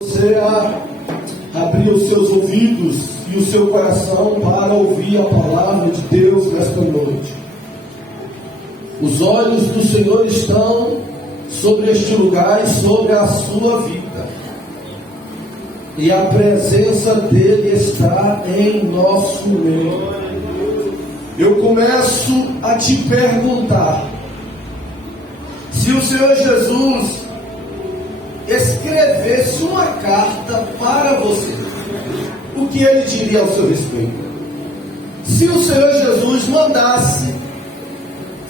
Você abrir os seus ouvidos e o seu coração para ouvir a palavra de Deus nesta noite. Os olhos do Senhor estão sobre este lugar e sobre a sua vida, e a presença dele está em nosso meio. Eu começo a te perguntar: se o Senhor Jesus escrevesse uma carta para você, o que ele diria ao seu respeito? Se o Senhor Jesus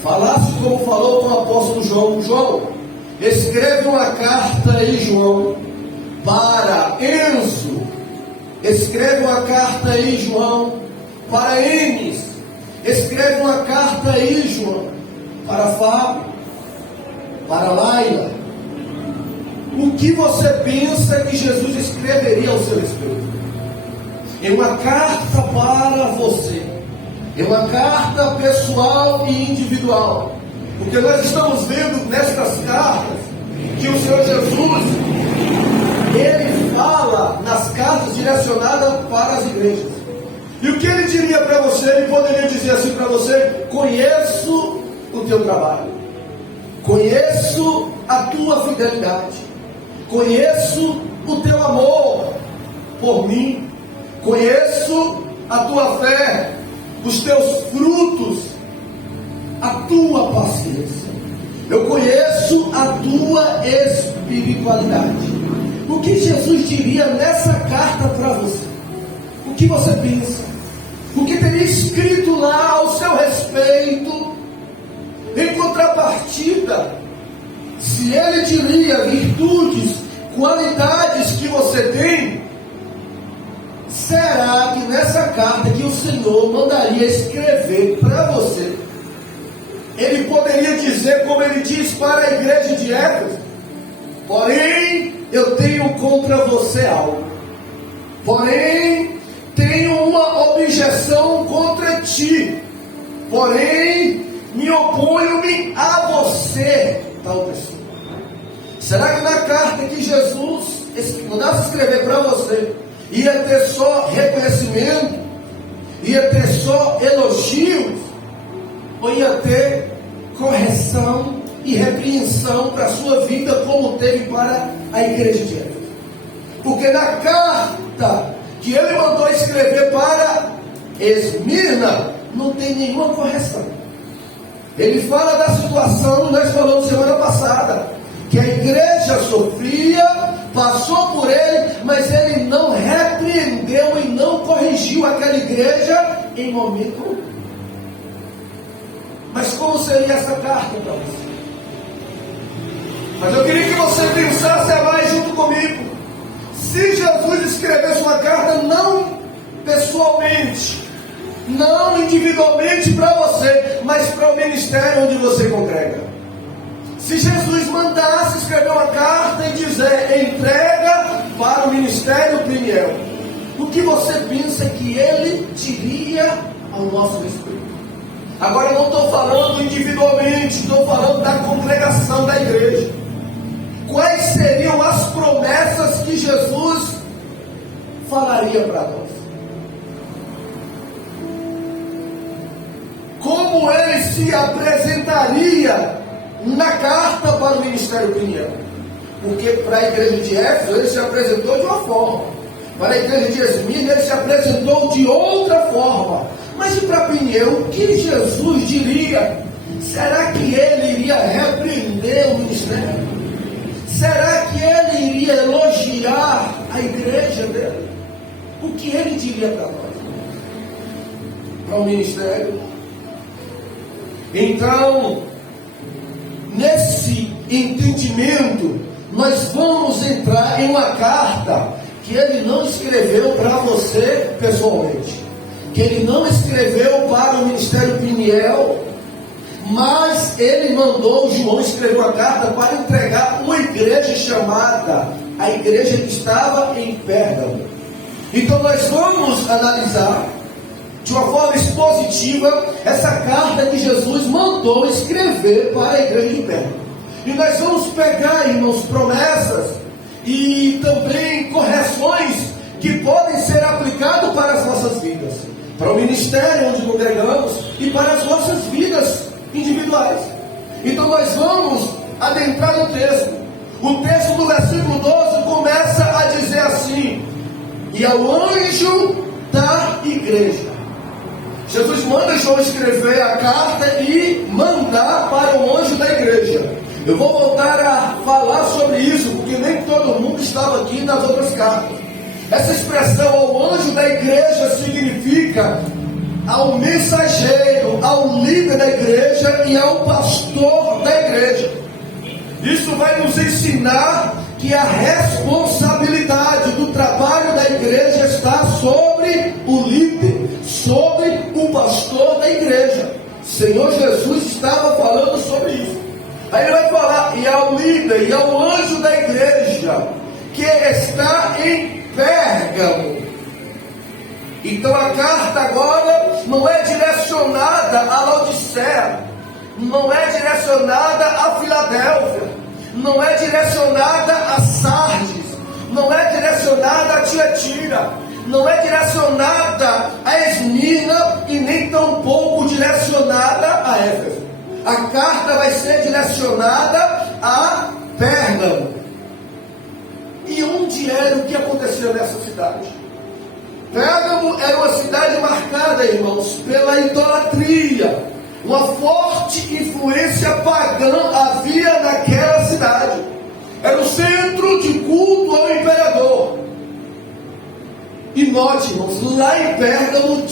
falasse como falou com o apóstolo João: João, escreve uma carta aí, João, para Enzo, escreve uma carta aí, João, para Enes, escreve uma carta aí, João, para Fábio, para Laila. O que você pensa que Jesus escreveria ao seu respeito? É uma carta para você, é uma carta pessoal e individual, porque nós estamos vendo nestas cartas que o Senhor Jesus, ele fala nas cartas direcionadas para as igrejas. E o que ele diria para você? Ele poderia dizer assim para você: conheço o teu trabalho, conheço a tua fidelidade, conheço o teu amor por mim, conheço a tua fé, os teus frutos, a tua paciência, eu conheço a tua espiritualidade. O que Jesus diria nessa carta para você? O que você pensa? O que teria escrito lá ao seu respeito? Em contrapartida, se ele diria virtudes, qualidades que você tem, será que nessa carta que o Senhor mandaria escrever para você, ele poderia dizer como ele diz para a igreja de Éfeso: porém eu tenho contra você algo, porém tenho uma objeção contra ti, porém me oponho-me a você, tal pessoa. Será que na carta que Jesus mandasse escrever para você, ia ter só reconhecimento, ia ter só elogios, ou ia ter correção e repreensão para a sua vida, como teve para a igreja de Éfeso? Porque na carta que ele mandou escrever para Esmirna, não tem nenhuma correção. Ele fala da situação, nós falamos semana passada, que a igreja sofria, passou por ele, mas ele não repreendeu e não corrigiu aquela igreja em momento algum. Mas como seria essa carta para você? Mas eu queria que você pensasse a mais junto comigo. Se Jesus escrevesse uma carta não pessoalmente, não individualmente para você, mas para o ministério onde você congrega. Se Jesus mandasse escrever uma carta e dizer: entrega para o ministério Peniel, o que você pensa que ele diria ao nosso respeito? Agora eu não estou falando individualmente, estou falando da congregação da igreja. Quais seriam as promessas que Jesus falaria para nós? Como ele se apresentaria na carta para o ministério Peniel? Porque para a igreja de Éfeso ele se apresentou de uma forma, para a igreja de Esmirna ele se apresentou de outra forma. Mas e para Peniel, o que Jesus diria? Será que ele iria repreender o ministério? Será que ele iria elogiar a igreja dele? O que ele diria para nós? Para o ministério? Então, nesse entendimento, nós vamos entrar em uma carta que ele não escreveu para você pessoalmente, que ele não escreveu para o ministério Peniel, mas ele mandou João escrever uma carta para entregar uma igreja chamada a igreja que estava em Pérgamo. Então nós vamos analisar de uma forma expositiva essa carta que Jesus mandou escrever para a igreja de Pérgamo. E nós vamos pegar, irmãos, promessas e também correções que podem ser aplicadas para as nossas vidas, para o ministério onde congregamos e para as nossas vidas individuais. Então nós vamos adentrar no texto. O texto do versículo 12 começa a dizer assim: e ao anjo da igreja. Jesus manda João escrever a carta e mandar para o anjo da igreja. Eu vou voltar a falar sobre isso, porque nem todo mundo estava aqui nas outras cartas. Essa expressão ao anjo da igreja significa ao mensageiro, ao líder da igreja e ao pastor da igreja. Isso vai nos ensinar que a responsabilidade do trabalho da igreja está sobre o líder, sobre o pastor da igreja. Senhor Jesus estava falando sobre isso. Aí ele vai falar, e ao líder, e ao anjo da igreja, que está em Pérgamo. Então a carta agora não é direcionada a Laodiceia, não é direcionada a Filadélfia, não é direcionada a Sardes, não é direcionada a Tiatira, não é direcionada a Esmirna e nem tampouco direcionada a Éfeso. A carta vai ser direcionada a Pérgamo. E onde era o que acontecia nessa cidade? Pérgamo era uma cidade marcada, irmãos, pela idolatria. Uma forte influência pagã havia naquela cidade. Era o centro de culto ao imperador. E note, irmãos, lá em Pérgamo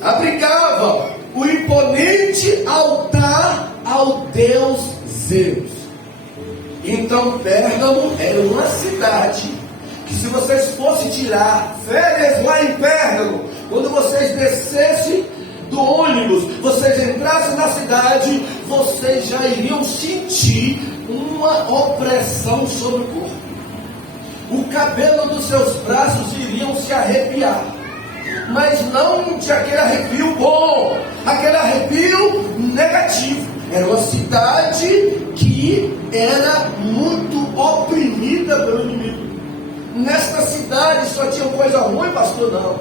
abrigava o imponente altar ao deus Zeus. Então Pérgamo era uma cidade que, se vocês fossem tirar férias lá em Pérgamo, quando vocês descessem do ônibus, vocês entrassem na cidade, vocês já iriam sentir uma opressão sobre o corpo. O cabelo dos seus braços iriam se arrepiar, mas não de aquele arrepio bom, aquele arrepio negativo. Era uma cidade que era muito oprimida pelo inimigo. Nesta cidade só tinha coisa ruim, pastor? Não.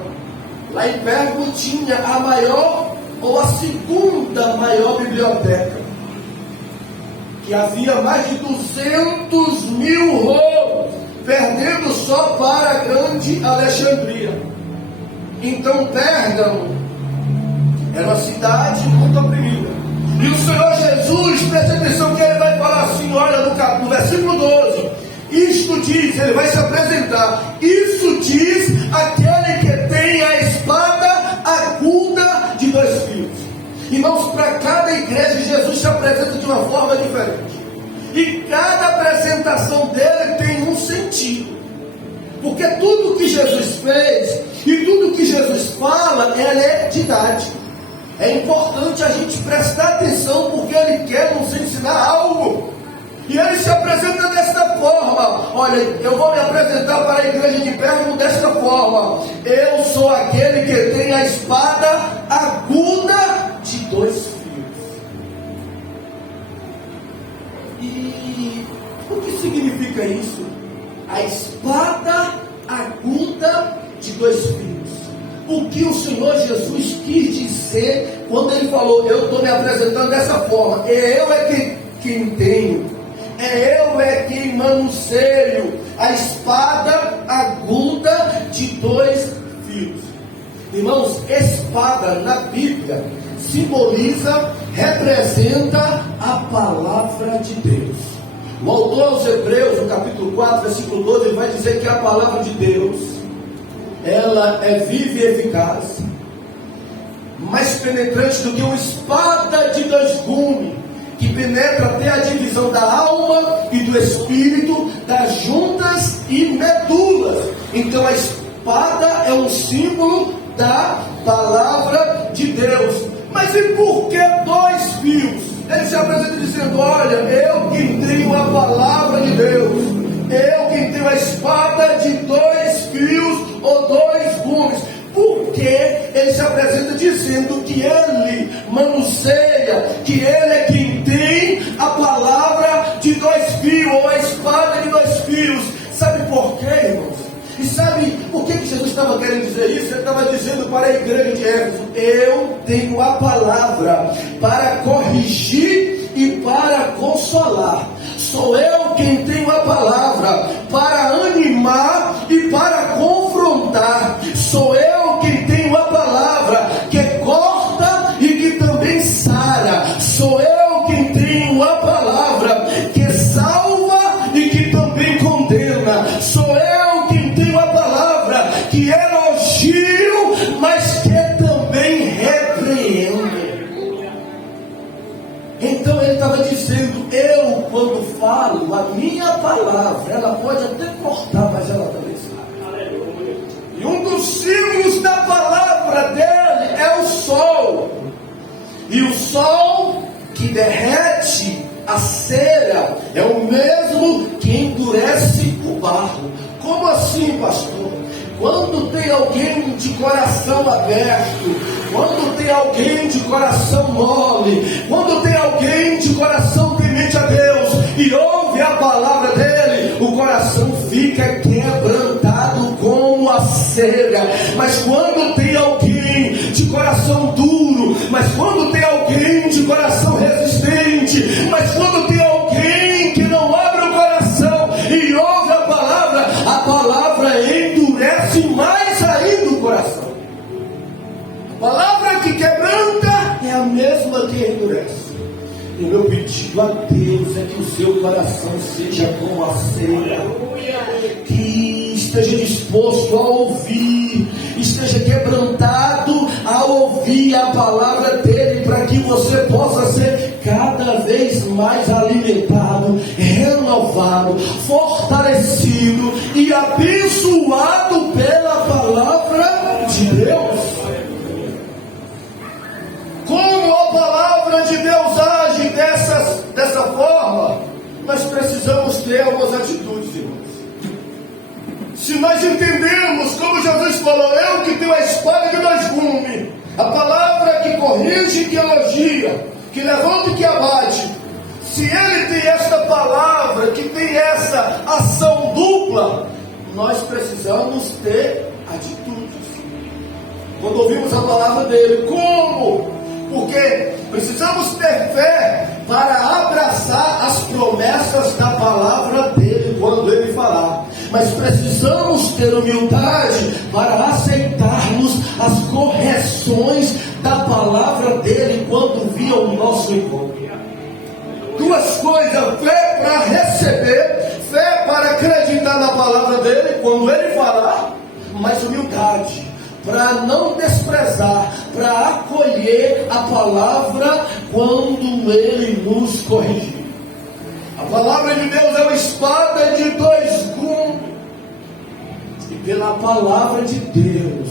Lá em Pérgamo tinha a maior ou a segunda maior biblioteca, que havia mais de 200 mil rolos, perdendo só para a grande Alexandria. Então Pérgamo era uma cidade muito oprimida. E o Senhor Jesus, preste atenção que ele vai falar assim, olha no versículo 12, isto diz, ele vai se apresentar, isso diz aquele que tem a espada aguda de 2 fios. Irmãos, para cada igreja Jesus se apresenta de uma forma diferente, e cada apresentação dele tem um sentido, porque tudo que Jesus fez e tudo que Jesus fala, ele é didático. É importante a gente prestar atenção, porque ele quer nos ensinar algo. E ele se apresenta desta forma. Olha, eu vou me apresentar para a igreja de Pérgamo desta forma. Eu sou aquele que tem a espada aguda de 2 fios. E o que significa isso? A espada aguda de 2 fios. O que o Senhor Jesus quis dizer quando ele falou, eu estou me apresentando dessa forma? Eu é quem tenho, eu é quem manuseio a espada aguda de 2 fios. Irmãos, espada na Bíblia simboliza, representa a palavra de Deus. O autor aos Hebreus, no capítulo 4, versículo 12, ele vai dizer que a palavra de Deus, ela é viva e eficaz, mais penetrante do que uma espada de 2 gumes, que penetra até a divisão da alma e do espírito, das juntas e medulas. Então a espada é um símbolo da palavra de Deus. Mas e por que 2 fios? Ele se apresenta dizendo, olha, eu que tenho a palavra de Deus, eu que tenho a espada de 2 fios ou 2 gumes. Porque ele se apresenta dizendo que ele manuseia, que ele é quem tem a palavra de 2 fios, ou a espada de 2 fios. Por que Jesus estava querendo dizer isso? Ele estava dizendo para a igreja de Éfeso: eu tenho a palavra para corrigir e para consolar. Sou eu quem tenho a palavra para animar e para confrontar. Sou eu quem tenho a palavra que corta e que também sara. Sou eu quem tenho a palavra que salva e que também condena. Sou eu quem tenho a palavra que elogio, mas que também repreende. Então ele estava dizendo: eu, quando falo, a minha palavra, ela pode até cortar, mas ela também sabe. E um dos símbolos da palavra dele é o sol. E o sol que derrete a cera é o mesmo que endurece o barro. Como assim, pastor? Quando tem alguém de coração aberto, quando tem alguém de coração mole, quando tem alguém de coração temente a Deus e ouve a palavra dele, o coração fica quebrantado como a cera. Mas quando tem alguém de coração duro, mas quando tem alguém de coração resistente, mas quando tem alguém que não abre o coração e ouve a palavra endurece mais ainda o coração. A palavra que quebranta é a mesma que endurece. E o meu pedido a Deus é que o seu coração seja como a cera, que esteja disposto a ouvir, esteja quebrantado a ouvir a palavra dele, para que você possa ser cada vez mais alimentado, renovado, fortalecido e abençoado pela palavra de Deus. Como a palavra de Deus age dessa forma, nós precisamos ter algumas atitudes, irmãos. Se nós entendemos, como Jesus falou: eu que tenho a espada de dois gumes, a palavra que corrige e que elogia, que levanta e que abate. Se ele tem esta palavra, que tem essa ação dupla, nós precisamos ter atitudes. Quando ouvimos a palavra dele, como? Porque precisamos ter fé para abraçar as promessas da palavra dele quando ele falar. Mas precisamos ter humildade para aceitarmos as correções da palavra dele quando vir ao nosso encontro. Duas coisas: fé para receber, fé para acreditar na palavra dele quando ele falar, mas humildade para não desprezar, para acolher a palavra quando ele nos corrigir. A palavra de Deus é uma espada de dois gumes. E pela palavra de Deus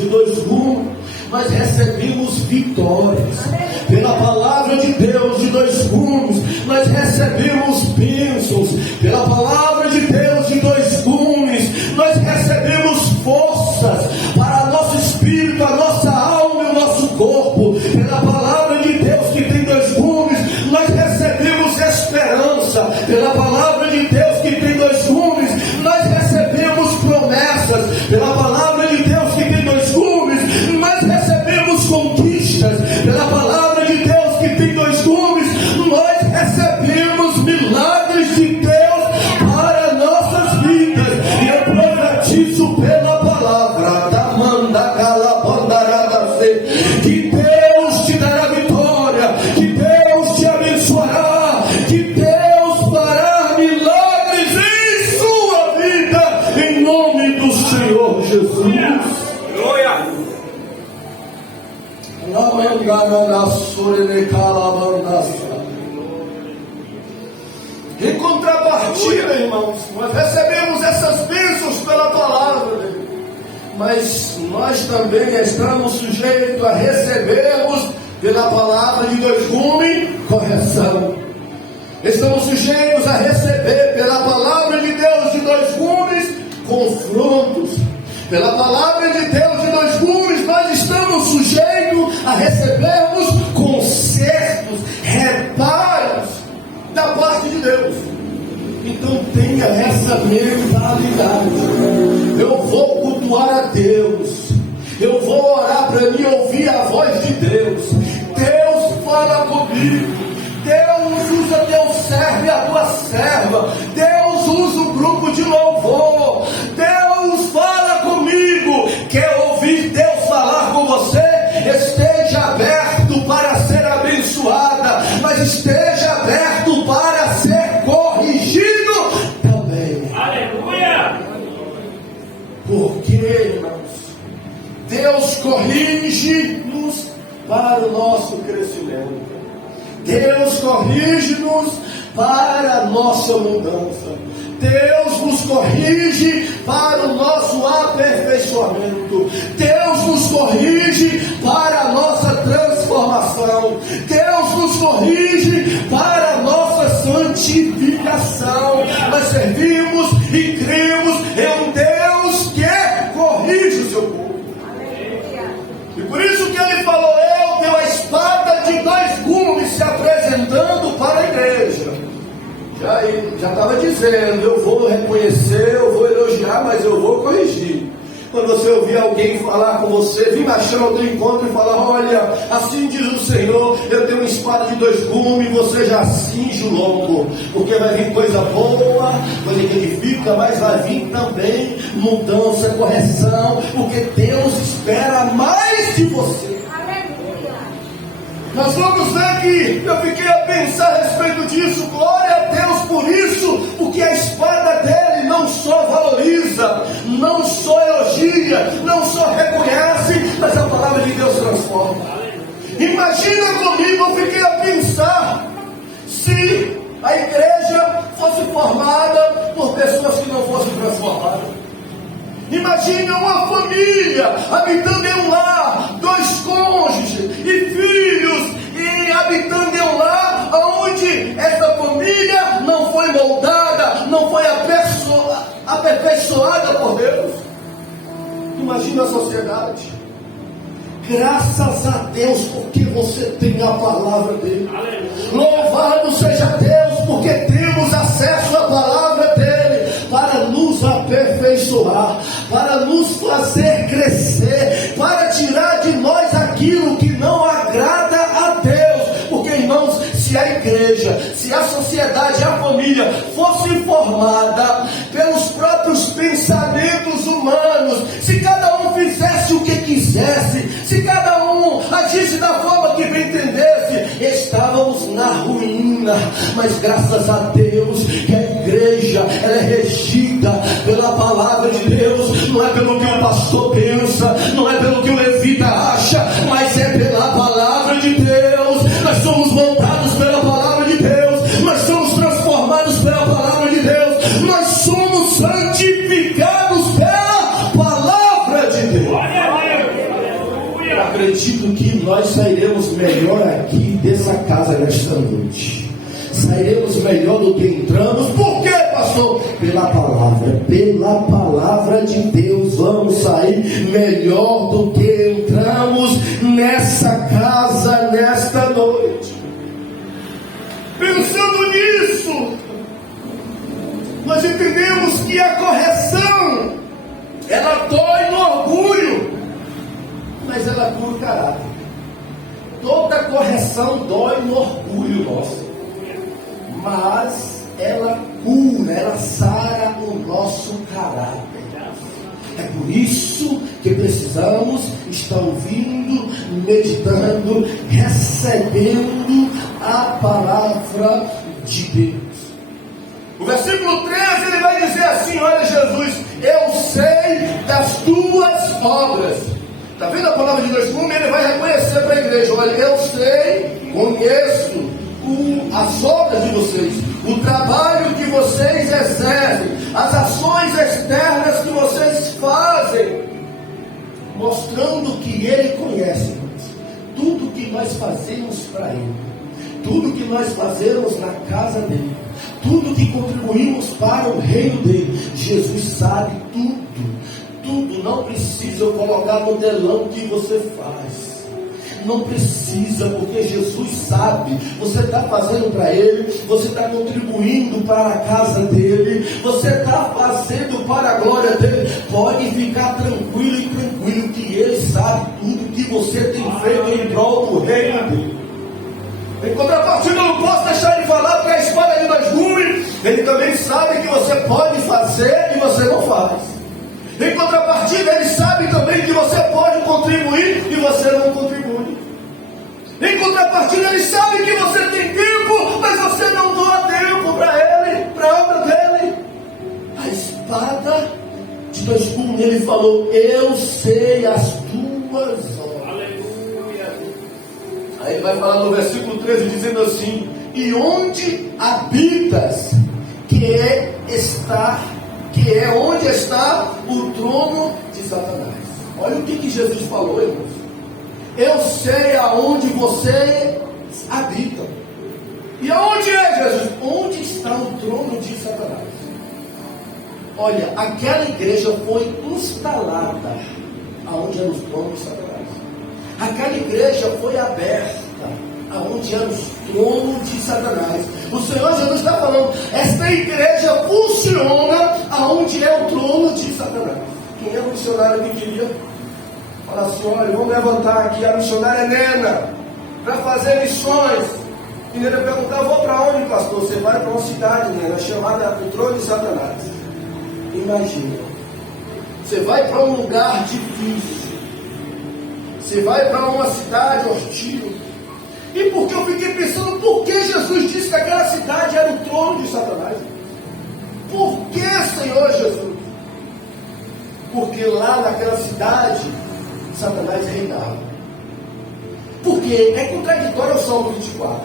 de dois gumes, nós recebemos vitórias. Pela palavra de Deus de dois gumes, nós recebemos bênçãos. Pela palavra de Deus de dois gumes, nós recebemos forças para nosso espírito, a nossa alma e o nosso corpo. Pela palavra de Deus que tem dois gumes, nós recebemos esperança. Pela palavra de Deus que tem dois gumes, nós recebemos promessas. Pela palavra de Deus que tem dois gumes, nós recebemos conquistas. Pela palavra de Deus que tem dois gumes, nós recebemos milagres de Deus para nossas vidas. E eu profetizo pela palavra da manda calabandarada, que Deus te dará vitória, que Deus te abençoará, que Deus fará milagres em sua vida, em nome do Senhor Jesus. Em contrapartida, irmãos, nós recebemos essas bênçãos pela palavra dele, mas nós também estamos sujeitos a recebermos pela palavra de dois gumes correção. Estamos sujeitos a receber pela palavra de Deus de dois gumes confrontos. Pela palavra de Deus de dois gumes, nós estamos sujeitos a recebermos consertos, reparos da parte de Deus. Então tenha essa mentalidade. Deus corrige-nos para o nosso crescimento. Deus corrige-nos para a nossa mudança. Deus nos corrige para o nosso aperfeiçoamento. Deus nos corrige para a nossa transformação. Deus nos corrige para a nossa santificação. Nós servimos e cremos em um Deus que corrige o seu povo. E por isso que ele falou: eu tenho a espada de 2 gumes, se apresentando para a igreja. Já estava dizendo: eu vou reconhecer, eu vou elogiar, mas eu vou corrigir. Quando você ouvir alguém falar com você, vir na chama do encontro e falar: olha, assim diz o Senhor, eu tenho uma espada de 2 gumes, você já cinge o lombo, porque vai vir coisa boa, coisa que edifica, mas vai vir também mudança, correção, porque Deus espera mais de você. Nós vamos ver que eu fiquei a pensar a respeito disso. Glória a Deus por isso, porque a espada dele não só valoriza, não só elogia, não só reconhece, mas a palavra de Deus transforma. Imagina comigo, eu fiquei a pensar, se a igreja fosse formada por pessoas que não fossem transformadas. Imagine uma família habitando em um lar, 2 cônjuges e filhos, e habitando em um lar onde essa família não foi moldada, não foi aperfeiçoada por Deus. Imagine a sociedade. Graças a Deus, porque você tem a palavra dele. Louvado seja Deus, porque temos acesso à palavra dele para nos aperfeiçoar, para nos fazer crescer, para tirar de nós aquilo que não agrada a Deus. Porque, irmãos, se a igreja, se a sociedade, a família fosse formada pelos próprios pensamentos humanos, se cada um fizesse o que quisesse, se cada um agisse da forma que bem entendesse, estávamos na ruína. Mas graças a Deus que a igreja, ela é regida pela palavra de Deus. Não é pelo que o pastor pensa, não é pelo que o levita acha, mas é pela palavra de Deus. Nós somos moldados pela palavra de Deus, nós somos transformados pela palavra de Deus, nós somos santificados pela palavra de Deus. Eu acredito que nós sairemos melhor aqui dessa casa nesta noite. Sairemos melhor do que entramos. Por quê, pastor? Pela palavra de Deus. Vamos sair melhor do que entramos nessa casa nesta noite. Pensando nisso, nós entendemos que a correção, ela dói no orgulho, mas ela cura o caráter. Toda correção dói no orgulho nosso, mas ela cura, ela sara o nosso caráter. É por isso que precisamos estar ouvindo, meditando, recebendo a palavra de Deus. O versículo 13 ele vai dizer assim: olha, Jesus, eu sei das tuas obras. Está vendo a palavra de Deus? Como ele vai reconhecer para a igreja: olha, eu sei, conheço as obras de vocês, o trabalho que vocês exercem, as ações externas que vocês fazem, mostrando que ele conhece tudo que nós fazemos para ele, tudo que nós fazemos na casa dele, tudo que contribuímos para o reino dele. Jesus sabe tudo. Não precisa eu colocar no telão que você faz. Não precisa, porque Jesus sabe. Você está fazendo para ele, você está contribuindo para a casa dele, você está fazendo para a glória dele. Pode ficar tranquilo e tranquilo que ele sabe tudo que você tem feito em prol do reino dele. Em contrapartida, eu não posso deixar de falar, porque a espada de 2 gumes, ele também sabe que você pode fazer e você não faz. Em contrapartida, ele sabe também que você pode contribuir e você não contribui. Em contrapartida, ele sabe que você tem tempo, mas você não doa tempo para ele, para a obra dele. A espada Tito 2,1, ele falou: eu sei as tuas obras. Aleluia. Aí ele vai falar no versículo 13, dizendo assim: e onde habitas, que é onde está o trono de Satanás. Olha o que Jesus falou, irmãos. Eu sei aonde você habita. E aonde é, Jesus? Onde está o trono de Satanás? Olha, aquela igreja foi instalada aonde era o trono de Satanás. Aquela igreja foi aberta aonde era o trono de Satanás. O Senhor Jesus está falando: esta igreja funciona aonde é o trono de Satanás. Quem é o missionário que queria? Fala assim: olha, vamos levantar aqui a missionária Nena para fazer missões. E Nena perguntar: vou para onde, pastor? Você vai para uma cidade, Nena, chamada o trono de Satanás. Imagina, você vai para um lugar difícil, você vai para uma cidade hostil. E porque eu fiquei pensando, por que Jesus disse que aquela cidade era o trono de Satanás? Por que, Senhor Jesus? Porque lá naquela cidade Satanás reinava. Porque é contraditório ao Salmo 24.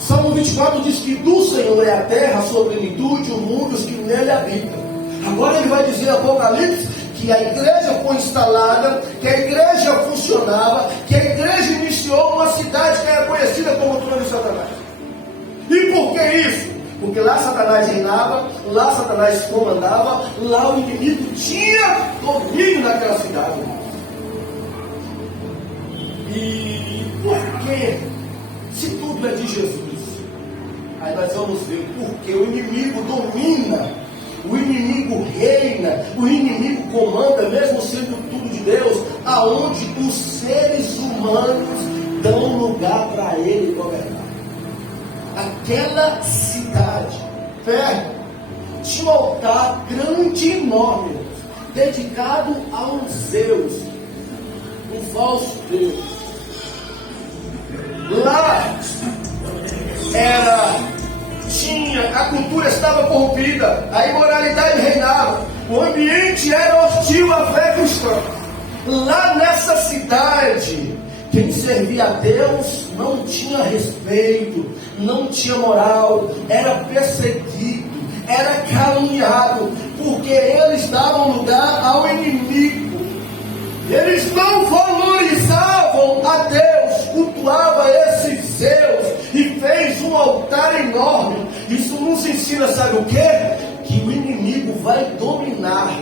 Salmo 24 diz que do Senhor é a terra, a plenitude, o mundo, os que nele habitam. Agora ele vai dizer em Apocalipse que a igreja foi instalada, que a igreja funcionava, que a igreja iniciou uma cidade que era conhecida como o trono de Satanás. E por que isso? Porque lá Satanás reinava, lá Satanás comandava, lá o inimigo tinha domínio naquela cidade. E por que? Se tudo é de Jesus, aí nós vamos ver porque o inimigo domina, o inimigo reina, o inimigo comanda, mesmo sendo tudo de Deus, aonde os seres humanos dão lugar para ele governar. Aquela cidade, perto, tinha um altar grande e enorme, dedicado a um Zeus, um falso Deus. Lá a cultura estava corrompida, a imoralidade reinava, o ambiente era hostil à fé cristã. Lá nessa cidade, quem servia a Deus não tinha respeito, não tinha moral, era perseguido, era caluniado, porque eles davam lugar ao inimigo. Eles não valorizavam a Deus, cultuava esse Zeus e fez um altar enorme. Isso nos ensina, sabe o quê? Que o inimigo vai dominar,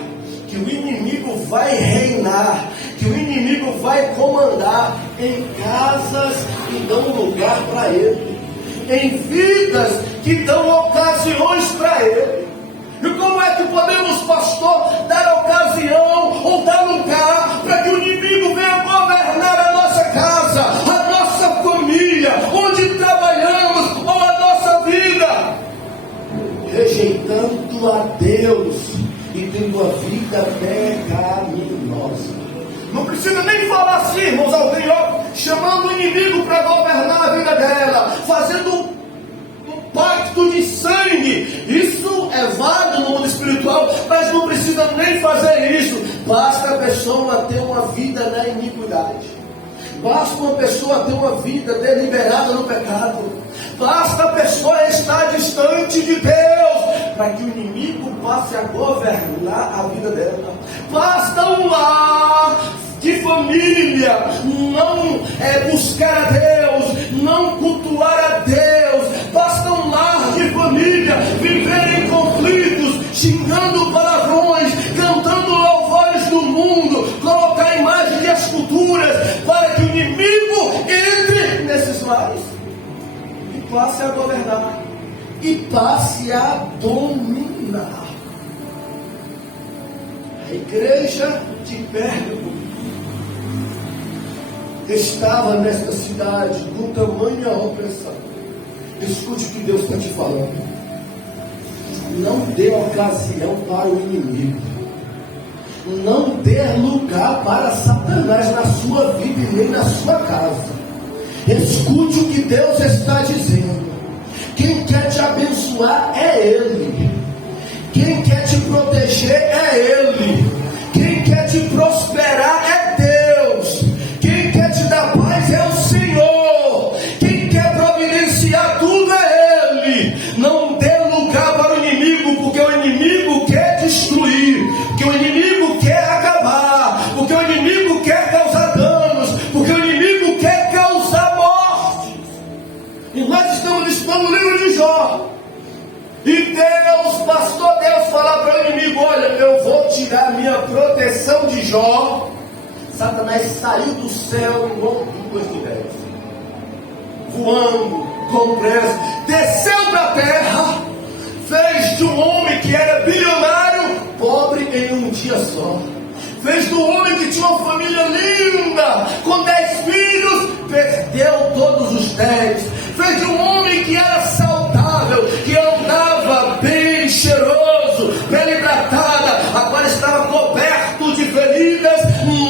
que o inimigo vai reinar, que o inimigo vai comandar em casas que dão lugar para ele, em vidas que dão ocasiões para ele. E como é que podemos, pastor, dar ocasião ou dar lugar para que o inimigo venha governar a nossa casa, a nossa família, onde trabalhamos ou a nossa vida? Rejeitando a Deus e tendo a vida pecaminosa. Não precisa nem falar assim, irmãos, alguém chamando o inimigo para governar a vida dela, fazendo pacto de sangue. Isso é válido no mundo espiritual, mas não precisa nem fazer isso. Basta a pessoa ter uma vida na iniquidade, basta uma pessoa ter uma vida deliberada no pecado, basta a pessoa estar distante de Deus para que o inimigo passe a governar a vida dela. Basta um lar de família não buscar a Deus, não cultuar a Deus. Basta um lar de família viver em conflitos, xingando palavrões, cantando louvores do mundo, colocar imagens de esculturas, para que o inimigo entre nesses lares e passe a governar e passe a dominar. A igreja de Pérgamo estava nesta cidade com tamanha opressão. Escute o que Deus está te falando. Não dê ocasião para o inimigo. Não dê lugar para Satanás na sua vida e nem na sua casa. Escute o que Deus está dizendo. Quem quer te abençoar é Ele. Quem quer te proteger é Ele. tirar a minha proteção de Jó, Satanás saiu do céu igual duas mulheres, voando com pressa, desceu da terra, fez de um homem que era bilionário pobre em um dia só. Fez do homem que tinha uma família linda, com 10 filhos, perdeu todos os 10. Fez de um homem que era saudável, que andava bem cheiroso, pele hidratada, agora estava coberto de feridas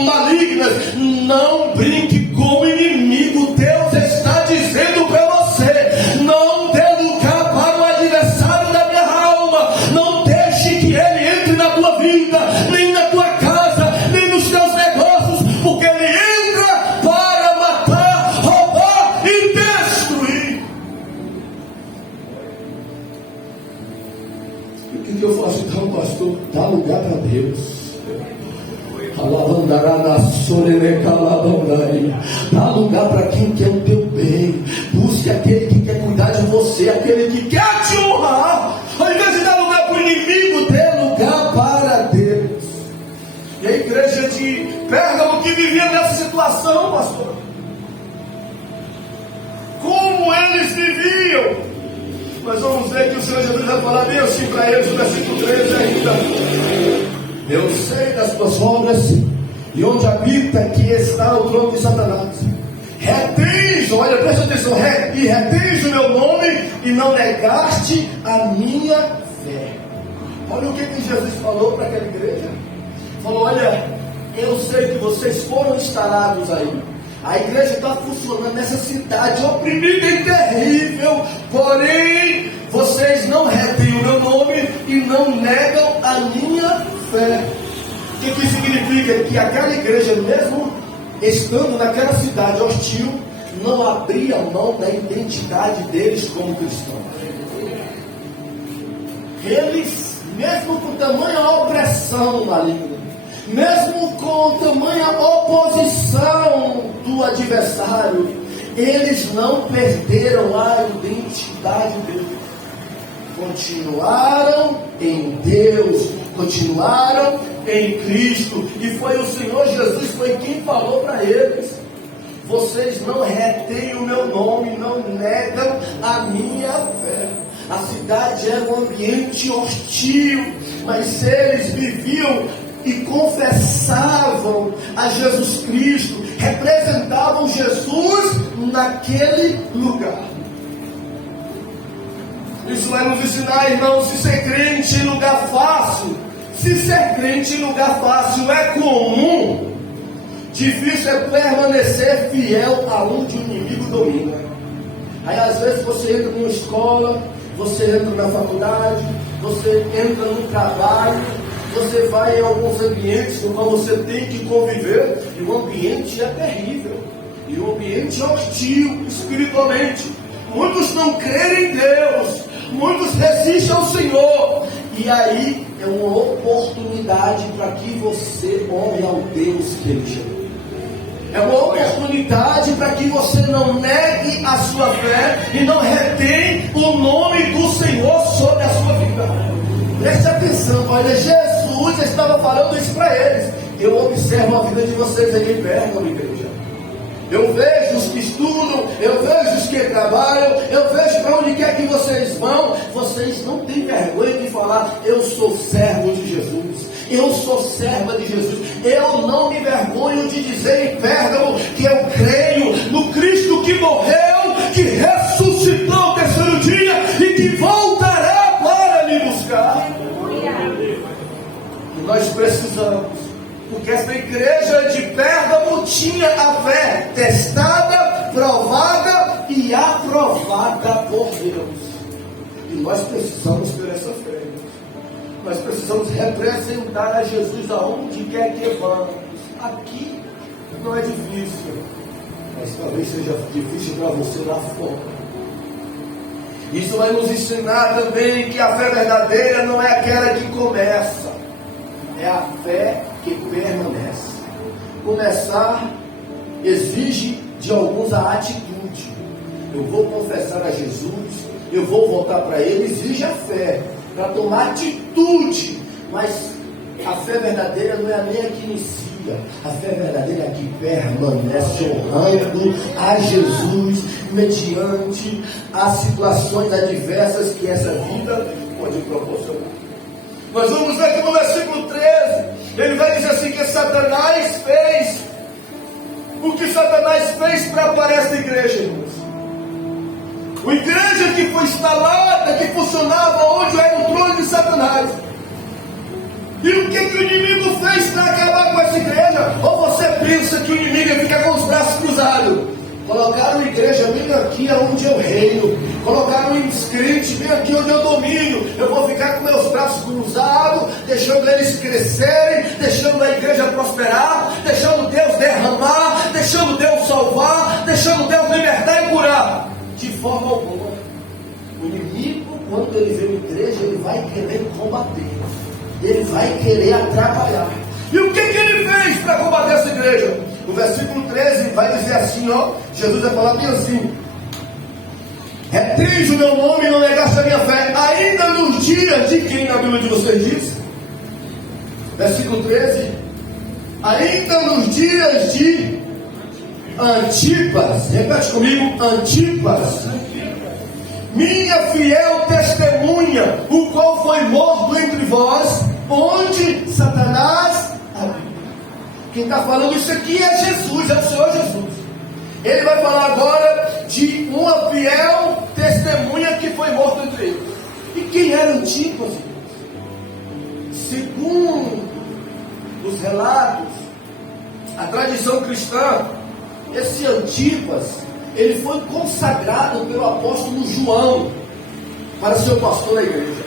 malignas. Não brinque com o inimigo. Deus está dizendo para você: não dê lugar para o adversário da minha alma. Não deixe que ele entre na tua vida, nem na tua casa, nem nos teus negócios, porque ele entra para matar, roubar e destruir. E o que eu faço então, pastor? Dá lugar para Deus. Dá lugar para quem quer o teu bem. Busque aquele que quer cuidar de você, aquele que quer te honrar. Ao invés de dar lugar para o inimigo, dê lugar para Deus. E a igreja de Pérgamo que vivia nessa situação, pastor, como eles viviam, nós vamos ver que o Senhor Jesus vai falar bem assim para eles, no versículo 13 ainda: eu sei das tuas obras, e onde habita que está o trono de Satanás. Retens, olha, presta atenção, e retens o meu nome, e não negaste a minha fé. Olha o que Jesus falou para aquela igreja. Falou: olha, eu sei que vocês foram instalados aí. A igreja está funcionando nessa cidade oprimida e terrível, porém vocês não retêm o meu nome e não negam a minha fé. O que significa? Que aquela igreja, mesmo estando naquela cidade hostil, não abria mão da identidade deles como cristãos. Eles, mesmo com tamanha opressão maligna, mesmo com tamanha oposição do adversário, eles não perderam a identidade deles. Continuaram em Deus, continuaram em Cristo, e foi o Senhor Jesus foi quem falou para eles: vocês não retêm o meu nome, não negam a minha fé. A cidade era um ambiente hostil, mas eles viviam e confessavam a Jesus Cristo, representavam Jesus naquele lugar. Isso vai nos ensinar, irmãos, se ser crente em lugar fácil. Se ser crente em lugar fácil é comum, difícil é permanecer fiel aonde o inimigo domina. Aí às vezes você entra numa escola, você entra na faculdade, você entra no trabalho, você vai em alguns ambientes com qual você tem que conviver, e o ambiente é terrível, e o ambiente é hostil espiritualmente. Muitos não creem em Deus, muitos resistem ao Senhor, e aí é uma oportunidade para que você honre ao Deus que Ele chamou. É uma oportunidade para que você não negue a sua fé e não retém o nome do Senhor sobre a sua vida. Preste atenção, olha, Jesus estava falando isso para eles. Eu observo a vida de vocês aí em Pérgamo, igreja. Eu vejo os que estudam, eu vejo os que trabalham, eu vejo para onde quer que vocês vão. Vocês não têm vergonha de falar: eu sou servo de Jesus, eu sou serva de Jesus. Eu não me vergonho de dizer em Pérgamo que eu creio no Cristo que morreu, que ressuscitou ao terceiro dia e que voltará para me buscar. E nós precisamos, porque essa igreja de Pérgamo tinha a fé testada, provada e aprovada por Deus. E nós precisamos ter essa fé. Nós precisamos representar a Jesus aonde quer que vamos. Aqui não é difícil, mas talvez seja difícil para você lá fora. Isso vai nos ensinar também que a fé verdadeira não é aquela que começa, é a fé que permanece. Começar exige de alguns a atitude. Eu vou confessar a Jesus, eu vou voltar para Ele, exige a fé para tomar atitude. Mas A fé verdadeira não é nem a que inicia, a fé verdadeira é a que permanece honrando a Jesus mediante as situações adversas que essa vida pode proporcionar. Nós vamos ver que no versículo 13, ele vai dizer assim, que Satanás fez o que Satanás fez para parar esta igreja, irmãos. A igreja que foi instalada, que funcionava onde era o trono de Satanás. E o que o inimigo fez para acabar com essa igreja? Ou você pensa que o inimigo ia ficar com os braços cruzados? Colocaram a igreja bem aqui onde eu reino. Colocaram os crentes bem aqui onde eu domino. Eu vou ficar com meus braços cruzados, deixando eles crescerem, deixando a igreja prosperar, deixando Deus derramar, deixando Deus salvar, deixando Deus libertar e curar. De forma alguma. O inimigo, quando ele vê a igreja, ele vai querer combater. Ele vai querer atrapalhar. E o que ele fez para combater essa igreja? No versículo 13 vai dizer assim, ó, Jesus vai falar bem assim: retens o meu nome e não negaste a minha fé, ainda nos dias de quem na Bíblia de vocês diz? Versículo 13: ainda nos dias de Antipas, repete comigo, Antipas, minha fiel testemunha, o qual foi morto entre vós, onde Satanás habita. Quem está falando isso aqui é Jesus, é o Senhor Jesus. Ele vai falar agora de uma fiel testemunha que foi morto entre eles. E quem era Antipas? Segundo os relatos, a tradição cristã, esse Antipas, ele foi consagrado pelo apóstolo João para ser o pastor da igreja.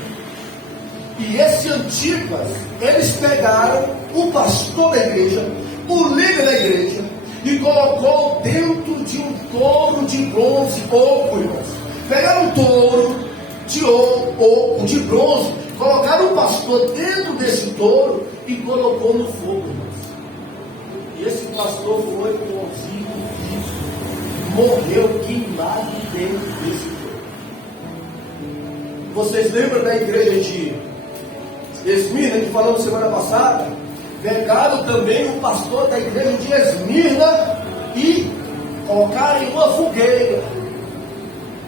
E esse Antipas, eles pegaram o pastor da igreja, o líder da igreja, e colocou dentro de um touro de bronze, oco, irmãos. Pegaram um touro de oco, de bronze, colocaram o pastor dentro desse touro e colocou no fogo, irmãos. E esse pastor foi cozido vivo, morreu queimado dentro desse touro. Vocês lembram da igreja de Esmirna, que falamos semana passada? Pegaram também o pastor da igreja de Esmirna e colocaram em uma fogueira.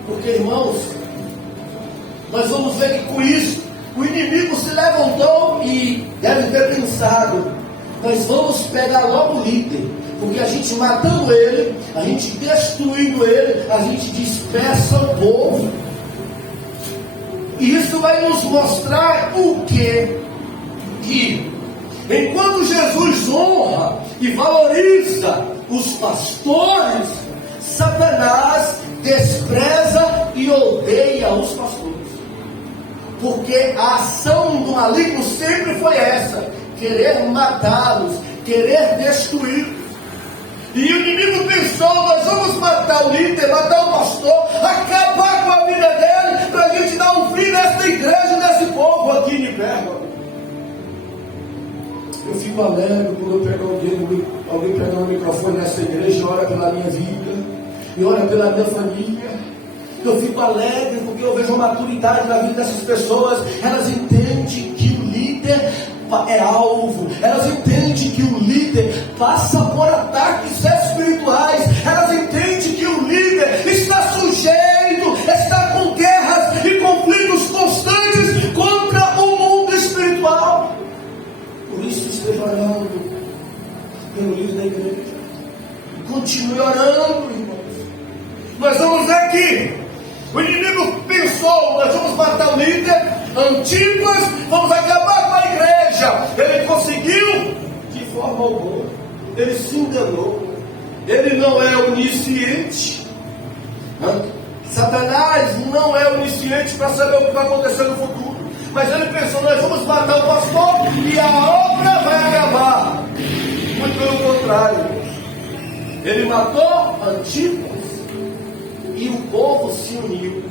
Porque, irmãos, nós vamos ver que com isso o inimigo se levantou e deve ter pensado: nós vamos pegar logo o líder, porque a gente matando ele, a gente destruindo ele, a gente dispersa o povo. E isso vai nos mostrar o quê? Que enquanto Jesus honra e valoriza os pastores, Satanás despreza e odeia os pastores. Porque a ação do maligno sempre foi essa: querer matá-los, querer destruí-los. E o inimigo pensou: nós vamos matar o líder, matar o pastor, acabar com a vida dele, para a gente dar um fim nessa igreja, nesse povo aqui em Pérgamo. Eu fico alegre quando eu pego alguém pega o microfone nessa igreja e ora pela minha vida, e ora pela minha família. Eu fico alegre porque eu vejo a maturidade na vida dessas pessoas. Elas entendem que o líder é alvo, elas entendem que o líder passa por ataques espirituais, elas entendem que o líder está sujeito, está com guerras e conflitos constantes contra o mundo espiritual. Por isso esteja orando pelo líder da igreja, continue orando, irmãos. Nós vamos ver que o inimigo pensou: nós vamos matar o líder Antipas, vamos acabar com a igreja. Ele conseguiu? De forma alguma. Ele se enganou. Ele não é onisciente. Satanás não é onisciente para saber o que vai acontecer no futuro. Mas ele pensou: nós vamos matar o pastor e a obra vai acabar. Muito pelo contrário. Ele matou Antipas e o povo se uniu.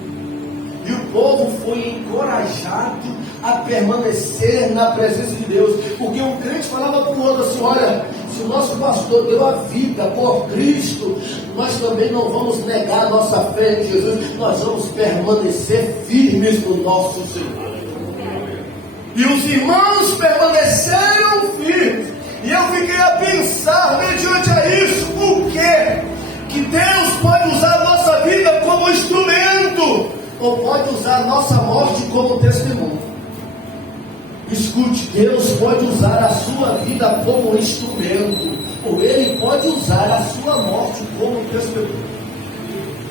E o povo foi encorajado a permanecer na presença de Deus. Porque um crente falava para o outro assim: olha, se o nosso pastor deu a vida por Cristo, nós também não vamos negar a nossa fé em Jesus. Nós vamos permanecer firmes no nosso Senhor. E os irmãos permaneceram firmes. E eu fiquei a pensar, mediante a isso, por quê? Que Deus pode usar a nossa vida como instrumento, ou pode usar a nossa morte como testemunho. Escute, Deus pode usar a sua vida como instrumento, ou Ele pode usar a sua morte como testemunho.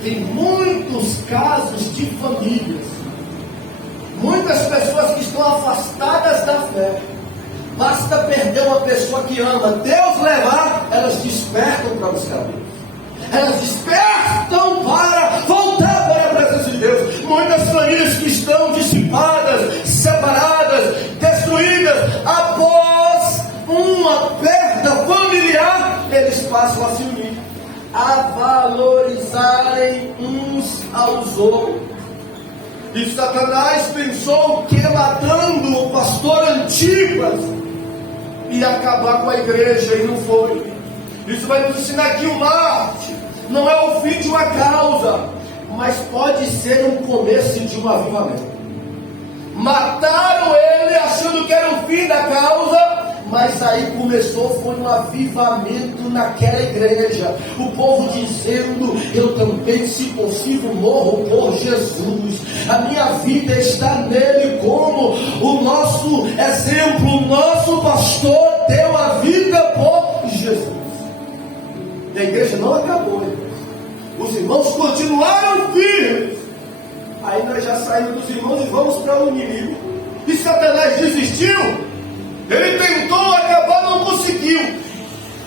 Tem muitos casos de famílias, muitas pessoas que estão afastadas da fé. Basta perder uma pessoa que ama, Deus levar, elas despertam para buscar Deus. Elas despertam para voltar para a presença de Deus. Muitas famílias que estão dissipadas, separadas, destruídas, após uma perda familiar, eles passam a se unir, a valorizarem uns aos outros. E Satanás pensou que matando o pastor Antipas ia acabar com a igreja, e não foi. Isso vai nos ensinar que o Marte não é o fim de uma causa, mas pode ser um começo de um avivamento. Mataram ele achando que era o fim da causa, mas aí começou, foi um avivamento naquela igreja. O povo dizendo: eu também, se possível, morro por Jesus. A minha vida está nele como o nosso exemplo. O nosso pastor deu a vida por Jesus. E a igreja não acabou, irmãos. Os irmãos continuaram firmes. Aí nós já saímos dos irmãos e vamos para o inimigo. E Satanás desistiu? Ele tentou acabar, não conseguiu.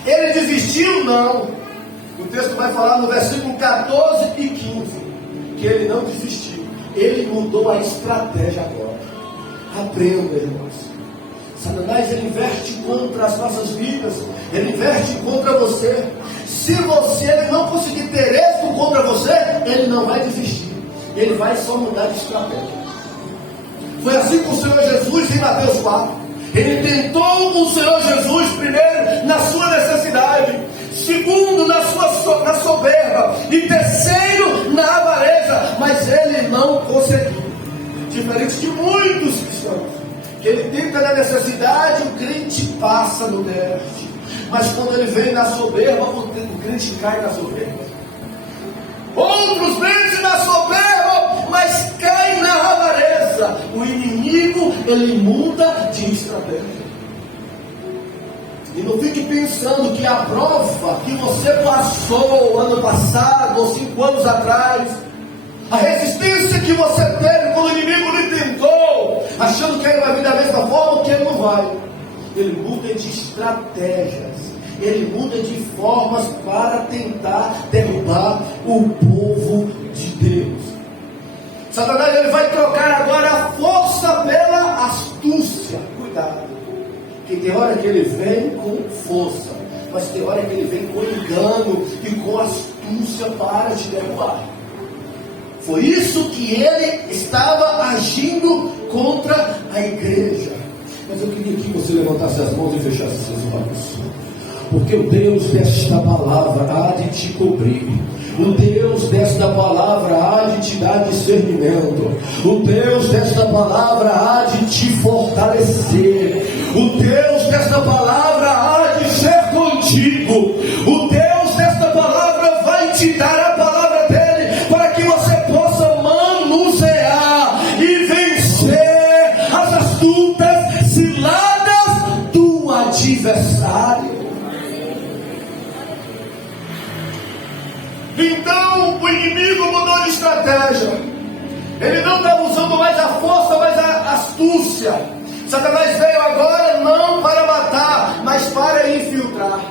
Ele desistiu? Não. O texto vai falar no versículo 14 e 15 que ele não desistiu. Ele mudou a estratégia agora. Aprenda, irmãos. Satanás, ele inverte contra as nossas vidas. Ele inverte contra você. Se ele não conseguir ter êxito contra você, ele não vai desistir. Ele vai só mudar de estratégia. Foi assim com o Senhor Jesus em Mateus 4. Ele tentou com o Senhor Jesus, primeiro, na sua necessidade, segundo, na soberba, e terceiro, na avareza, mas ele não conseguiu. Diferente de muitos cristãos, que ele tenta na necessidade, o crente passa no teste, mas quando ele vem na soberba, o crente cai na soberba. Outros vencem na soberba, mas caem na avareza. O inimigo, ele muda de estratégia. E não fique pensando que a prova que você passou ano passado, ou 5 anos atrás, a resistência que você teve quando o inimigo lhe tentou, achando que ele vai vir da mesma forma, que ele não vai. Ele muda de estratégias. Ele muda de formas para tentar derrubar o povo de Deus. Satanás, ele vai trocar agora a força pela astúcia. Cuidado, que tem hora que ele vem com força, mas tem hora que ele vem com engano e com astúcia para te derrubar. Foi isso que ele estava agindo contra a igreja. Mas eu queria que você levantasse as mãos e fechasse seus olhos. Porque o Deus desta palavra há de te cobrir. O Deus desta palavra há de te dar discernimento. O Deus desta palavra há de te fortalecer. O Deus desta palavra há de ser contigo. O Deus desta palavra vai te dar a palavra dele, para que você possa manusear e vencer as astutas ciladas do adversário. Então o inimigo mudou de estratégia. Ele não está usando mais a força, mas a astúcia. Satanás veio agora não para matar, mas para infiltrar.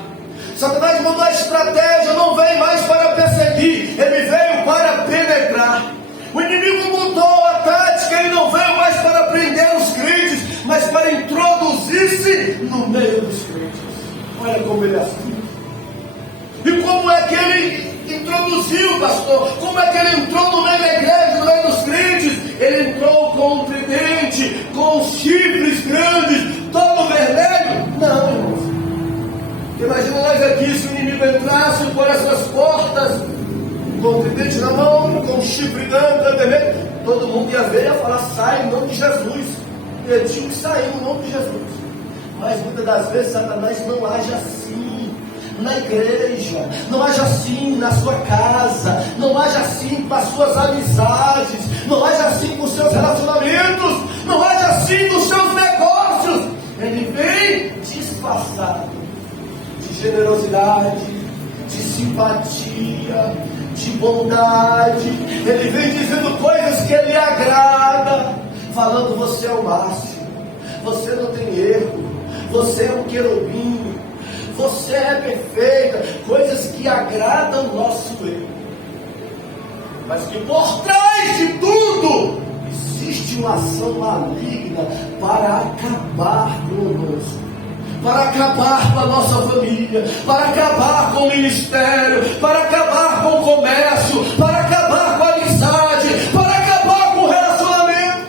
Satanás mudou a estratégia, não veio mais para perseguir, ele veio para penetrar. O inimigo mudou a tática, ele não veio mais para prender os crentes, mas para introduzir-se no meio dos crentes. Olha como ele é assim. E como é que ele introduziu, pastor? Como é que ele entrou no meio da igreja, no meio dos crentes? Ele entrou com um tridente, com chifres grandes, todo vermelho? Não, irmãos. Imagina nós aqui, se o inimigo entrasse por essas portas, com o tridente na mão, com um chifre grande, vermelho, todo mundo ia ver e ia falar: sai em nome de Jesus. dedinho que saiu no nome de Jesus. Mas muitas das vezes Satanás não age assim na igreja, não age assim na sua casa, não age assim com as suas amizades, não age assim com os seus relacionamentos, não age assim com os seus negócios. Ele vem disfarçado de generosidade, de simpatia, de bondade. Ele vem dizendo coisas que ele agrada, falando: você é o máximo, você não tem erro, você é um querubim, você é perfeita, coisas que agradam o nosso eu. Mas que por trás de tudo existe uma ação maligna para acabar conosco, para acabar com a nossa família, para acabar com o ministério, para acabar com o comércio, para acabar com a amizade, para acabar com o relacionamento.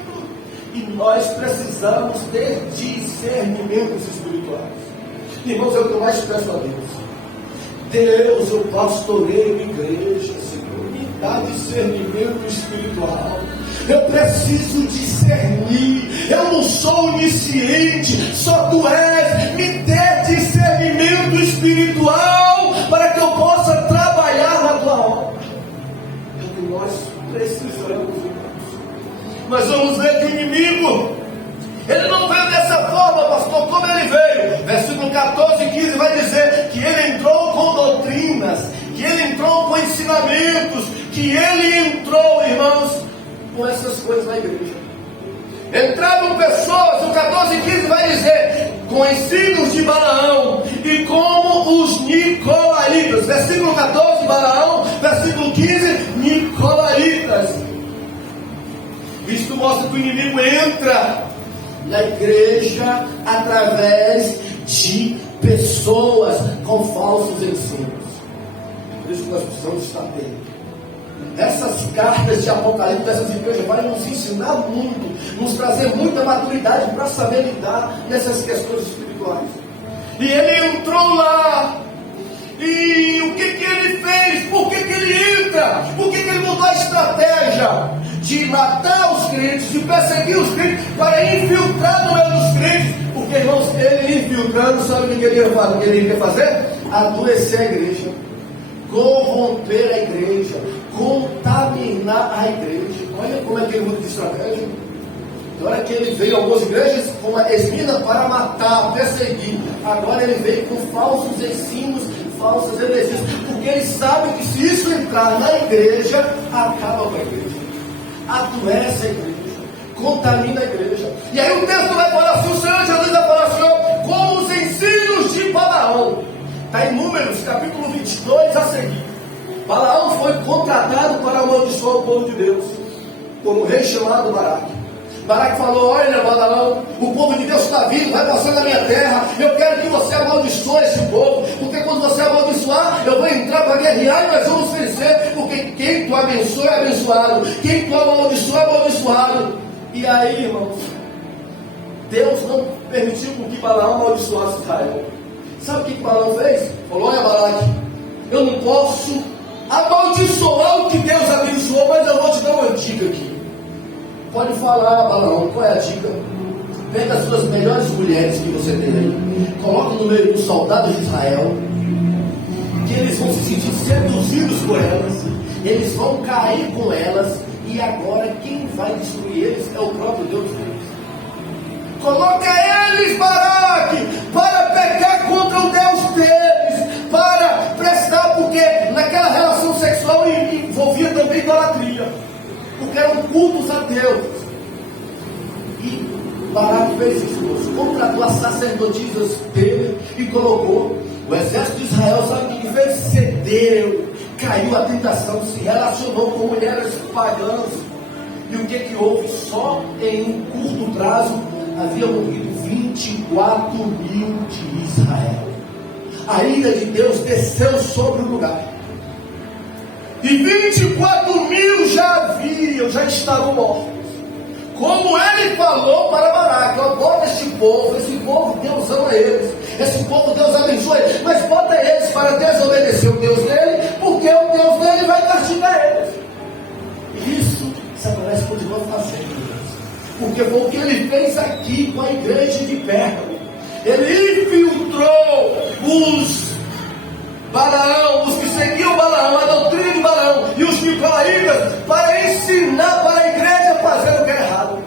E nós precisamos ter discernimentos espirituais. Irmãos, é o que eu mais peço a Deus. Deus, eu pastoreio a igreja, Senhor, me dá discernimento espiritual. Eu preciso discernir. Eu não sou onisciente, só Tu és. Me dê discernimento espiritual para que eu possa trabalhar na Tua obra. É o que nós precisamos, irmãos. Mas vamos ver que o inimigo, ele não veio dessa forma, pastor, como ele veio. Versículo 14 e 15 vai dizer que ele entrou com doutrinas, que ele entrou com ensinamentos, que ele entrou, irmãos, com essas coisas na igreja. Entraram pessoas, o 14 e 15 vai dizer, com ensinos de Balaão e como os nicolaítas. Versículo 14, Balaão, versículo 15, nicolaítas. Isto mostra que o inimigo entra na igreja através de pessoas com falsos ensinos. Por isso que nós precisamos estar atentos. Essas cartas de Apocalipse dessas igrejas vai nos ensinar muito, nos trazer muita maturidade para saber lidar nessas questões espirituais. E ele entrou lá. E o que ele fez? Por que ele entra? Por que ele mudou a estratégia de matar os crentes, de perseguir os crentes, para infiltrar no meio dos crentes? Porque, irmãos, ele infiltrando, sabe o que ele iria fazer? Adoecer a igreja, corromper a igreja, contaminar a igreja. Olha como é que ele muda de estratégia. Na hora que ele veio a algumas igrejas com uma esmina para matar, perseguir, agora ele veio com falsos ensinos, falsas heresias, porque ele sabe que se isso entrar na igreja, acaba com a igreja, adoece a igreja, contamina a igreja. E aí o texto vai falar assim, o Senhor Jesus vai falar assim, ó, com os ensinos de Balaão. Está em Números, capítulo 22 a seguir. Balaão foi contratado para amaldiçoar o povo de Deus por um rei chamado Baraque. Baraque falou: olha, Balaão, o povo de Deus está vindo, vai passar na minha terra, eu quero que você amaldiçoe esse povo, porque quando você amaldiçoar, eu vou entrar para guerrear e nós vamos vencer, porque quem tu abençoa é abençoado, quem tu amaldiçoa é amaldiçoado. E aí, irmãos, Deus não permitiu que Balaão amaldiçoasse Israel. Sabe o que Balaão fez? Falou: olha, Balaque, eu não posso amaldiçoar o que Deus abençoou, mas eu vou te dar uma dica aqui. Pode falar, Balaão, qual é a dica? Pega as suas melhores mulheres que você tem aí, coloca no meio dos soldados de Israel, que eles vão se sentir seduzidos por elas, eles vão cair com elas, e agora quem vai destruir eles é o próprio Deus deles. Coloca eles, Baraque, para pecar contra o Deus deles, para prestar, porque naquela relação sexual envolvia também idolatria, porque eram cultos a Deus. E Baraque fez isso, contratou as sacerdotisas dele e colocou. O exército de Israel, sabe o que fez? Cedeu, caiu a tentação, se relacionou com mulheres pagãs. E o que houve? Só em um curto prazo havia morrido 24 mil de Israel. A ira de Deus desceu sobre o lugar. E 24 mil já estavam mortos. Como ele falou para Baraque: ó, bota esse povo Deus ama eles, esse povo Deus abençoa eles, mas bota eles para desobedecer o Deus dele, porque o Deus dele vai castigar eles. Isso Satanás continua fazendo. porque foi o que ele fez aqui com a igreja de Pérgamo. Ele infiltrou os Balaão, os que seguiam Balaão, a doutrina de Balaão e os nicolaítas, para ensinar para a igreja a fazer o que é errado.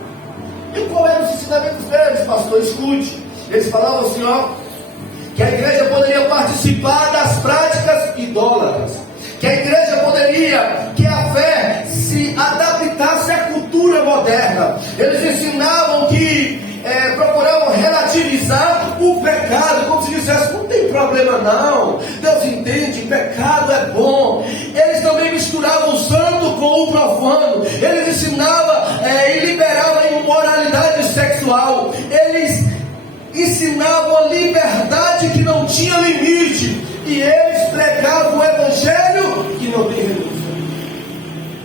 E qual eram os ensinamentos deles, pastor? Escute. Eles falavam assim, ó, que a igreja poderia participar das práticas idólatras, que a igreja poderia, que a fé se adaptasse à cultura moderna. Eles ensinavam que procuravam relativizar o pecado, como se dissesse, não tem problema não, Deus entende, pecado é bom. Eles também misturavam o santo com o profano, eles ensinavam e liberavam a imoralidade sexual, eles ensinavam a liberdade que não tinha limite, e eles pregavam o evangelho que não tem renúncia.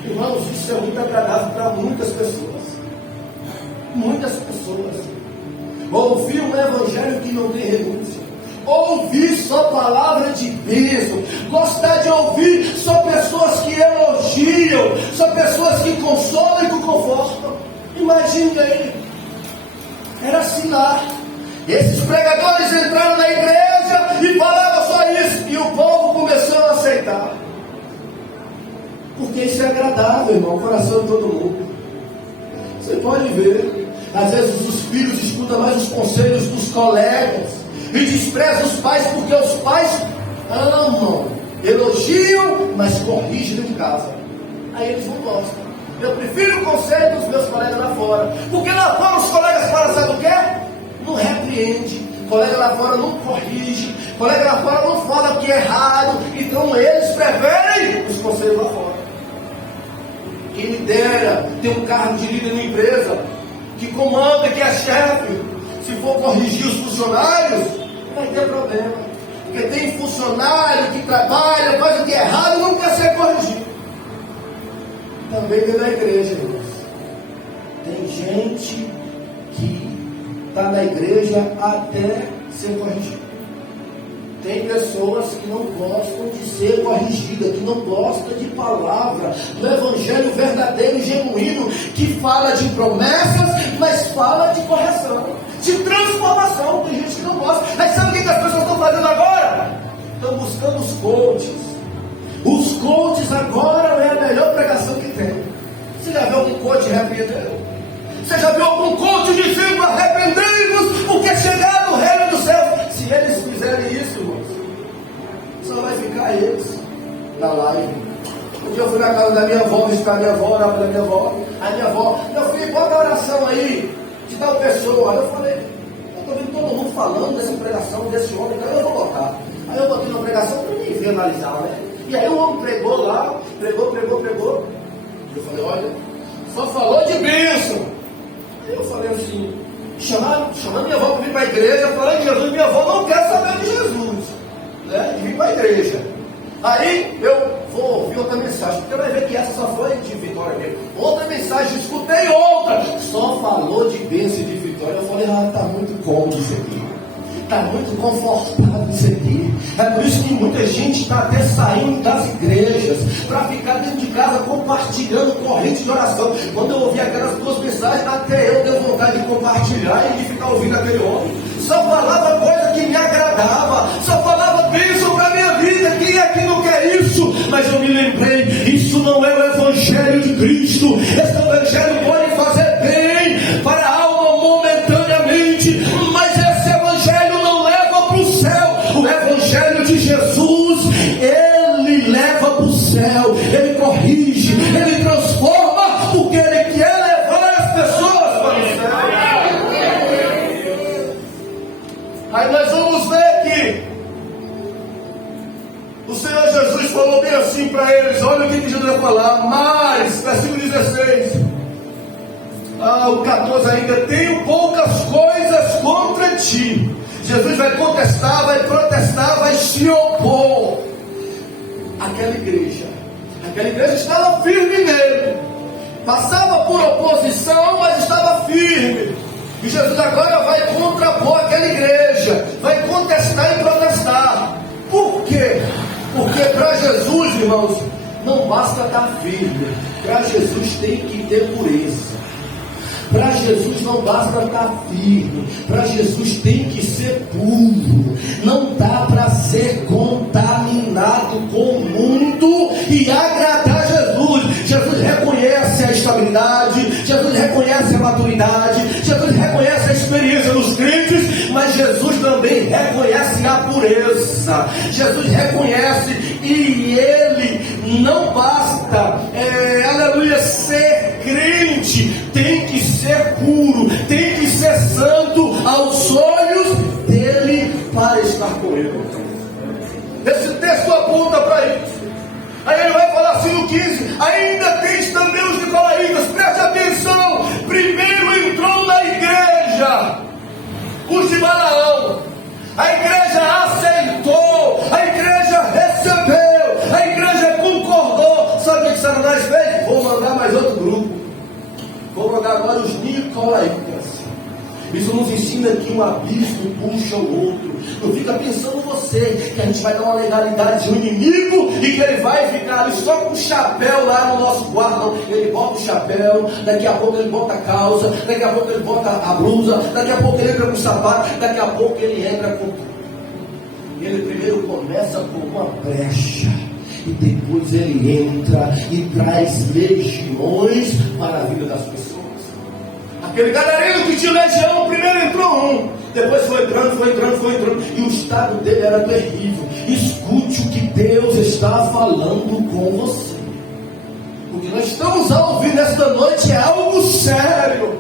Irmãos, isso é muito agradável para muitas pessoas. Muitas pessoas ouvir um evangelho que não tem renúncia, ouvir só palavra de bênção, gostar de ouvir só pessoas que elogiam, só pessoas que consolam e que confortam. Imagine aí, era assim lá. Esses pregadores entraram na igreja e falavam só isso, e o povo começou a aceitar, porque isso é agradável, irmão, o coração de todo mundo. Você pode ver, às vezes os filhos escutam mais os conselhos dos colegas e desprezam os pais, porque os pais amam, elogiam, mas corrigem em casa. Aí eles não gostam. Eu prefiro o conselho dos meus colegas lá fora, porque lá fora os colegas falam, sabe o quê? Não repreende, colega lá fora não corrige, colega lá fora não fala o que é errado, então eles preferem os conselhos lá fora. Quem me dera ter um cargo de líder numa empresa, que comanda, que é chefe, se for corrigir os funcionários, vai ter problema, porque tem funcionário que trabalha, faz o que é errado e não quer ser corrigido. Também dentro da igreja, irmãos, tem gente que está na igreja até ser corrigido. Tem pessoas que não gostam de ser corrigidas, que não gostam de palavra, do evangelho verdadeiro e genuíno, que fala de promessas, mas fala de correção, de transformação. Tem gente que não gosta. Mas sabe o que as pessoas estão fazendo agora? Estão buscando os coaches. Os coaches agora é a melhor pregação que tem. Você já viu algum coach repreendendo? Você já viu algum coach dizendo arrependei-vos, porque chegar no reino do céu? Se eles fizerem isso, irmãos, só vai ficar eles na live. Um dia eu fui na casa da minha avó, visitar a minha avó, orar para a minha avó. A minha avó, meu filho, bota a oração aí de tal pessoa. Aí eu falei, eu estou vendo todo mundo falando dessa pregação, desse homem, então eu vou botar. Aí eu botei uma pregação para nem ver, analisar, né? E aí o homem pregou lá, pregou. E eu falei, olha, só falou de bênção. Aí eu falei assim, chamando minha avó para vir para a igreja, falando de Jesus, minha avó não quer saber de Jesus, né? De vir para a igreja. Aí eu vou ouvir outra mensagem, porque vai ver que essa só foi de vitória mesmo. Outra mensagem, escutei outra, só falou de bênção e de vitória. Eu falei, está muito cômodo isso aqui, está muito confortável isso aqui. É por isso que muita gente está até saindo das igrejas para ficar dentro de casa compartilhando corrente de oração. Quando eu ouvi aquelas duas mensagens, até eu dei vontade de compartilhar e de ficar ouvindo aquele homem. Só falava coisa que me agradava, só falava bênção para a minha vida. Quem aqui não quer isso? Mas eu me lembrei, isso não é o evangelho de Cristo. Esse evangelho pode fazer bem para a alma momentaneamente, mas esse evangelho não leva para o céu. O evangelho de Jesus, ele leva para o céu, ele corrige, ele transforma, porque ele quer levar as pessoas para o céu. Aí nós vamos ver que o Senhor Jesus falou bem assim para eles. Olha o que Jesus vai falar, mas, versículo 16, o 14 ainda, tenho poucas coisas contra ti. Jesus vai contestar, vai protestar, vai se opor. Aquela igreja estava firme nele, passava por oposição, mas estava firme. E Jesus agora vai contrapor aquela igreja, vai contestar e protestar. Por quê? Porque para Jesus, irmãos, não basta estar firme, para Jesus tem que ter pureza. Para Jesus não basta estar firme, para Jesus tem que ser puro. Não dá para ser contaminado com o mundo e agradar Jesus. Jesus reconhece a estabilidade, Jesus reconhece a maturidade, Jesus reconhece a experiência dos crentes, mas Jesus também reconhece a pureza. Jesus reconhece, e ele não basta, aleluia, ser crente, tem que ser puro, tem que ser santo aos olhos dele para estar com ele. Esse texto aponta para isso. Aí ele vai falar assim no 15: ainda tens também os nicolaítas. Preste atenção, primeiro entrou na igreja os de Balaão. A igreja aceitou, a igreja recebeu, a igreja concordou. Sabe o que Satanás fez? Vou mandar mais outro grupo, vou mandar agora os nicolaítas. Isso nos ensina que um abismo puxa o outro. Não fica pensando você que a gente vai dar uma legalidade de um inimigo e que ele vai ficar ali só com o chapéu lá no nosso quarto. Não, ele bota o chapéu, daqui a pouco ele bota a calça, daqui a pouco ele bota a blusa, daqui a pouco ele entra com o sapato, daqui a pouco ele entra com tudo. Ele primeiro começa com uma brecha e depois ele entra e traz legiões para a vida das pessoas. Aquele gadareno que tinha legião, primeiro entrou depois foi entrando, e o estado dele era terrível. Escute o que Deus está falando com você. O que nós estamos a ouvir nesta noite é algo sério.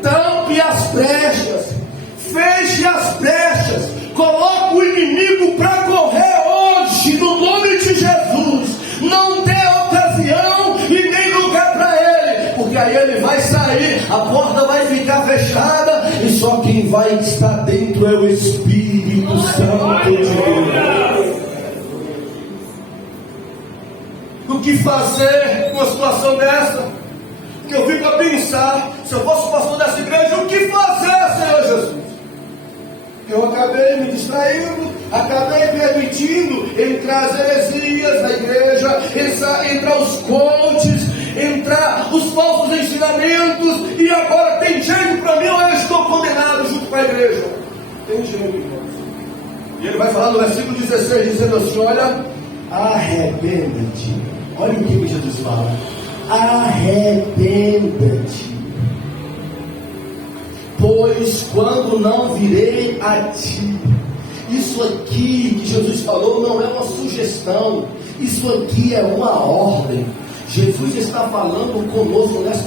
Tampe as brechas, feche as brechas, coloque o inimigo para correr hoje, no nome de Jesus. Não dê ocasião e nem lugar para ele, porque aí ele vai sair, a porta vai ficar fechada, e só quem vai estar dentro é o Espírito Santo de Deus. O que fazer numa situação dessa? Que eu fico a pensar, se eu fosse pastor dessa igreja, o que fazer, Senhor Jesus? Eu acabei me distraindo, acabei permitindo entrar as heresias na igreja, entrar os coaches, entrar os falsos ensinamentos, e agora tem jeito para mim ou eu estou condenado junto com a igreja? Tem jeito, irmãos. E ele vai falar no versículo 16, dizendo assim: olha, arrependa-te. Olha o que Jesus fala: arrependa-te, pois quando não virei a ti. Isso aqui que Jesus falou não é uma sugestão, isso aqui é uma ordem. Jesus está falando conosco nesta